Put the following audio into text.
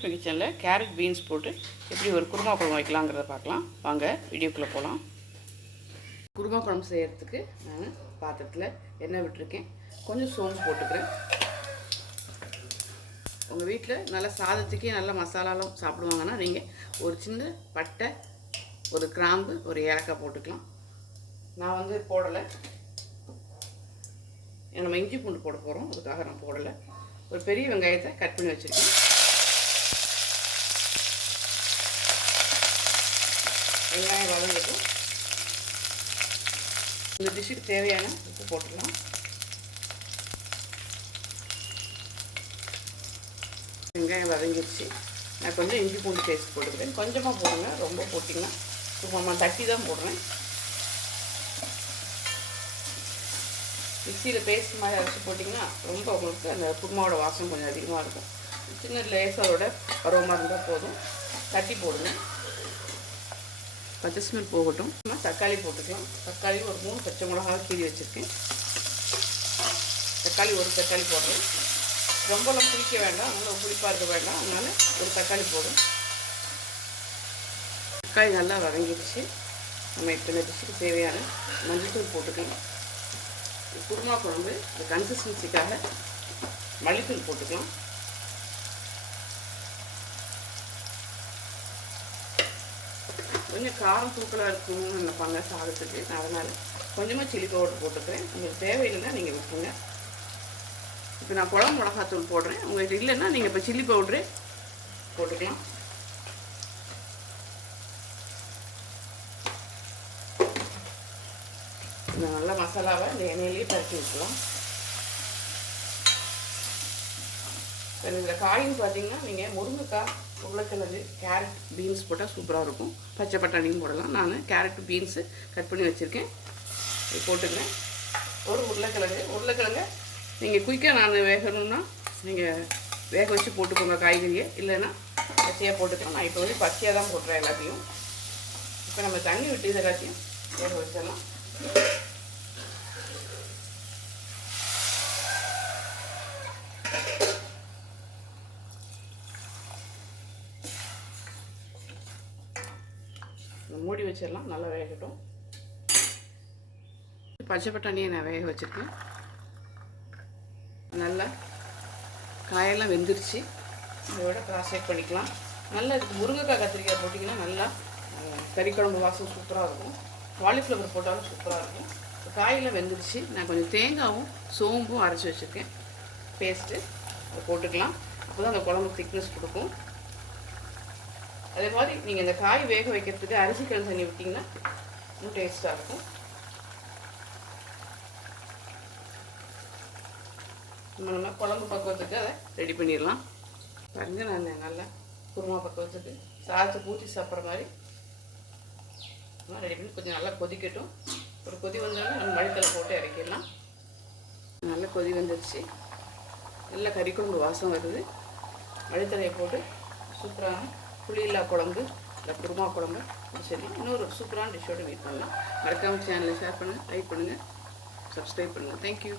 மகாலட்சுமி கிச்சனில் carrot beans போட்டு எப்படி ஒரு குருமா குழம்பு வைக்கலாங்கிறத பார்க்கலாம். வாங்க வீடியோக்குள்ளே போகலாம் குருமா குழம்பு செய்கிறதுக்கு நான் பாத்திரத்தில் எண்ணெய் விட்டுருக்கேன். கொஞ்சம் சோம்பு போட்டுக்கிறேன். உங்கள் வீட்டில் நல்ல சாதத்துக்கே நல்ல மசாலாலாம் சாப்பிடுவாங்கன்னா நீங்கள் ஒரு சின்ன பட்டை ஒரு கிராம்பு ஒரு ஏலக்காய் போட்டுக்கலாம். நான் வந்து போடலை. நம்ம இஞ்சி பூண்டு போட போகிறோம் அதுக்காக நான் போடலை. ஒரு பெரிய வெங்காயத்தை கட் பண்ணி வச்சுருக்கேன். வெங்காயம் வதங்கட்டும் இந்த டிஷ்ஷுக்கு தேவையான உப்பு போட்டுடலாம். வெங்காயம் வதங்கிடுச்சு நான் கொஞ்சம் இஞ்சி பூண்டு பேஸ்ட் போட்டுக்கிறேன். கொஞ்சமாக போடுங்க. ரொம்ப போட்டிங்கன்னா சும்மா தட்டி தான் போடுறேன். மிக்சியில் பேஸ்ட் மாதிரி அரைச்சி போட்டிங்கன்னா ரொம்ப உங்களுக்கு அந்த குருமாவோட வாசம் கொஞ்சம் அதிகமாக இருக்கும். சின்ன லேசரோட பருவமாக இருந்தால் போதும். தட்டி போடுங்க. பச்சை ஸ்மெல் போகட்டும். நம்ம தக்காளி போட்டுக்கலாம். தக்காளி ஒரு மூணு பச்சை மிளகா கீறி வச்சுருக்கேன். தக்காளி ஒரு தக்காளி போடுறேன். ரொம்பலாம் புளிக்க வேண்டாம். நல்லா புளிப்பாக இருக்க வேண்டாம். அதனால் ஒரு தக்காளி போடும் தக்காளி நல்லா வதங்கிடுச்சு. நம்ம இப்போ இந்த டிஷ்ஷுக்கு தேவையான மஞ்சள் தூள் போட்டுக்கலாம் குருமா குழம்பு. இந்த கன்சிஸ்டன்சிக்காக மல்லித்தூள் போட்டுக்கலாம். கொஞ்சம் காரம் தூக்கலாக இருக்கணும்னு நினைப்பாங்க சாதத்துக்கு. நான் அதனால் கொஞ்சமாக சில்லி பவுடர் போட்டுக்கிறேன். உங்களுக்கு தேவையில்லைன்னா நீங்கள் விட்டுருங்க. இப்போ நான் குழம்பு மிளகாத்தூள் போடுறேன். உங்களுக்கு இல்லைன்னா நீங்கள் இப்போ சில்லி பவுட்ரு போட்டுக்கலாம். இந்த நல்ல மசாலாவை இந்த எண்ணெயிலேயே பரட்டி விட்டுலாம் இப்போ இதில் காயின்னு பார்த்தீங்கன்னா நீங்கள் முருங்கைக்காய் உருளைக்கிழங்கு கேரட் பீன்ஸ் போட்டால் சூப்பராக இருக்கும். பச்சை பட்டாணியும் போடலாம். நான் கேரட் பீன்ஸு கட் பண்ணி வச்சுருக்கேன். இது போட்டுக்கிறேன். ஒரு உருளைக்கிழங்கு. உருளைக்கிழங்கு நீங்கள் குயிக்காக நான் வேகணும்னா நீங்கள் வேக வச்சு போட்டுக்கோங்க காய்கறியை. இல்லைன்னா பச்சையாக போட்டுக்கலாம். நான் இப்போ வந்து பச்சையாக தான் போட்டுறேன் எல்லாத்தையும். இப்போ நம்ம தண்ணி விட்டு இது எல்லாத்தையும் வேக வச்சிடலாம். மூடி வச்சிடலாம் நல்லா வேகட்டும். பச்சை பட்டாணியை நான் வேக வச்சுருக்கேன். நல்லா காயெல்லாம் வெந்துருச்சு. இதோட கிராஸ் செக் பண்ணிக்கலாம். நல்லா இதுக்கு முருங்கைக்காய் கத்திரிக்காய் போட்டிங்கன்னா நல்லா கறி குழம்பு வாசம் சூப்பராக இருக்கும். காலிஃப்ளவர் போட்டாலும் சூப்பராக இருக்கும். காயெல்லாம் வெந்துருச்சு. நான் கொஞ்சம் தேங்காவும் சோம்பும் அரைச்சி வச்சுருக்கேன். பேஸ்ட்டு அதை போட்டுக்கலாம். அப்போ தான் அந்த குழம்பு திக்னஸ் கொடுக்கும். அதே மாதிரி நீங்கள் இந்த காய் வேக வைக்கிறதுக்கு அரிசி கல் தண்ணி விட்டிங்கன்னா இன்னும் டேஸ்ட்டாக இருக்கும். நம்ம நம்ம குழம்பு பக்குவத்துக்கு அதை ரெடி பண்ணிடலாம். பாருங்க நான் நல்லா குருமா பக்குவத்துக்கு சாதத்தை பூச்சி சாப்பிட்ற மாதிரி ரெடி பண்ணி கொஞ்சம் நல்லா கொதிக்கட்டும் ஒரு கொதி வந்தாலும் நம்ம மழைத்தில் போட்டு இறக்கிடலாம். நல்லா கொதி வந்துடுச்சு நல்லா கறிக்குழம்பு வாசம் வருது. மழைத்தலையை போட்டு சூப்பராக புளியில்லா குழம்பு இல்லை குருமா குழம்பு சரி. இன்னொரு சூப்பரான டிஷ்ஷோடு வெயிட் பண்ணலாம். மறக்காமல் சேனலை ஷேர் பண்ணுங்கள் லைக் பண்ணுங்கள் சப்ஸ்கிரைப் பண்ணுங்கள் தேங்க்யூ